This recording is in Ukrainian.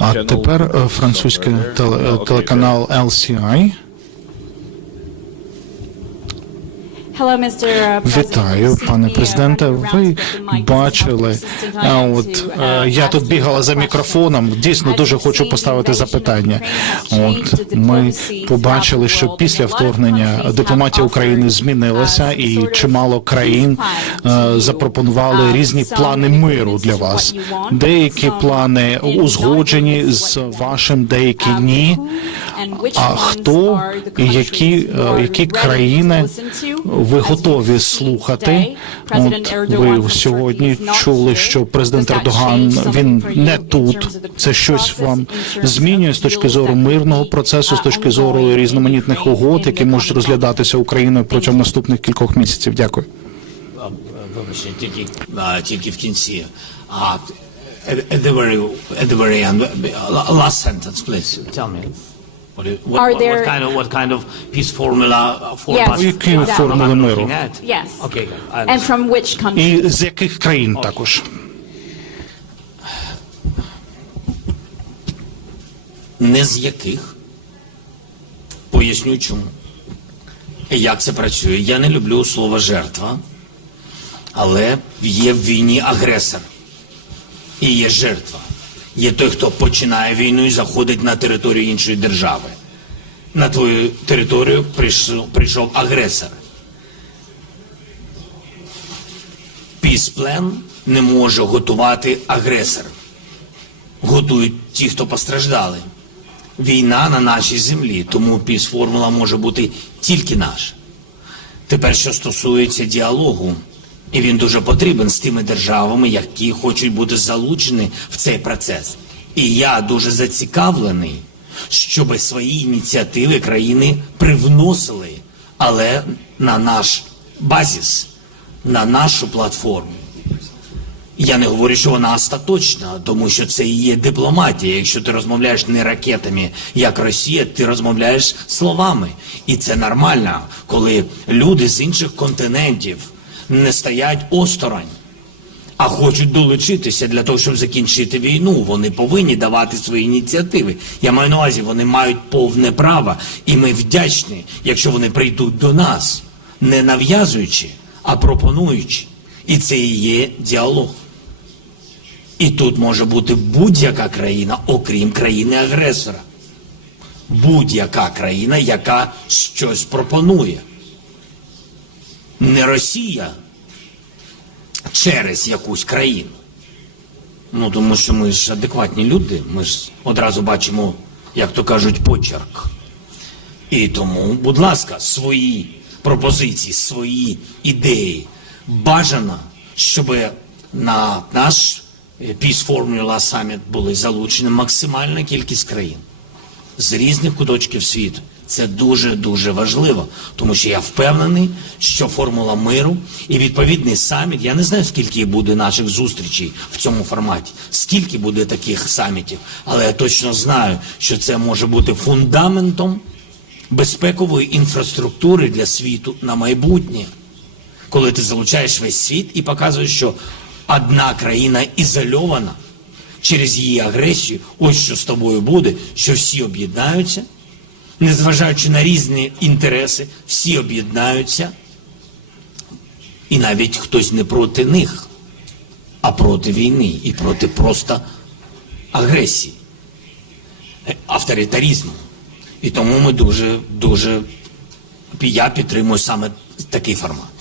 А тепер е, французький е, телеканал LCI. Вітаю, пане президенте. Ви бачили, от е, я тут бігала за мікрофоном. Дійсно дуже хочу поставити запитання. От ми побачили, що після вторгнення дипломатія України змінилася, і чимало країн е, запропонували різні плани миру для вас. Деякі плани узгоджені з вашим, деякі ні. А хто і які, е, які країни ви готові слухати? От ви сьогодні чули, що президент Ердоган він не тут. Це щось вам змінює з точки зору мирного процесу, з точки зору різноманітних угод, які можуть розглядатися Україною протягом наступних кількох місяців. Дякую. Вибачте, тільки, тільки в кінці. А, at, the very, at the very end, uh, last sentence, please, tell me. What, is- what, Are what, there- what kind of, what kind of peace formula for Yes, us- Які exactly. формули I'm миру? looking at? Yes. Okay, I And from which country? І з яких країн також? Не з яких. Поясню чому. Як це працює? Я не люблю слово жертва, але є в війні агресор. І є жертва. Є той, хто починає війну і заходить на територію іншої держави. На твою територію прийшов, прийшов агресор. Пісплен не може готувати агресор. Готують ті, хто постраждали. Війна на нашій землі, тому піс-формула може бути тільки наша. Тепер, що стосується діалогу, і він дуже потрібен з тими державами, які хочуть бути залучені в цей процес. І я дуже зацікавлений, щоб свої ініціативи країни привносили, але на наш базіс, на нашу платформу. Я не говорю, що вона остаточна, тому що це і є дипломатія. Якщо ти розмовляєш не ракетами, як Росія, ти розмовляєш словами. І це нормально, коли люди з інших континентів не стоять осторонь, а хочуть долучитися для того, щоб закінчити війну. Вони повинні давати свої ініціативи. Я маю на увазі, вони мають повне право, і ми вдячні, якщо вони прийдуть до нас, не нав'язуючи, а пропонуючи. І це і є діалог. І тут може бути будь-яка країна, окрім країни-агресора. Будь-яка країна, яка щось пропонує. Не Росія через якусь країну. Ну, тому що ми ж адекватні люди, ми ж одразу бачимо, як то кажуть, почерк. І тому, будь ласка, свої пропозиції, свої ідеї. Бажано, щоб на наш е, Peace Formula Summit були залучені максимальна кількість країн з різних куточків світу. Це дуже дуже важливо, тому що я впевнений, що формула миру і відповідний саміт. Я не знаю, скільки буде наших зустрічей в цьому форматі, скільки буде таких самітів, але я точно знаю, що це може бути фундаментом безпекової інфраструктури для світу на майбутнє. Коли ти залучаєш весь світ і показуєш, що одна країна ізольована через її агресію, ось що з тобою буде, що всі об'єднаються, незважаючи на різні інтереси, всі об'єднаються, і навіть хтось не проти них, а проти війни і проти просто агресії, авторитарізму. І тому ми дуже, дуже я підтримую саме такий формат.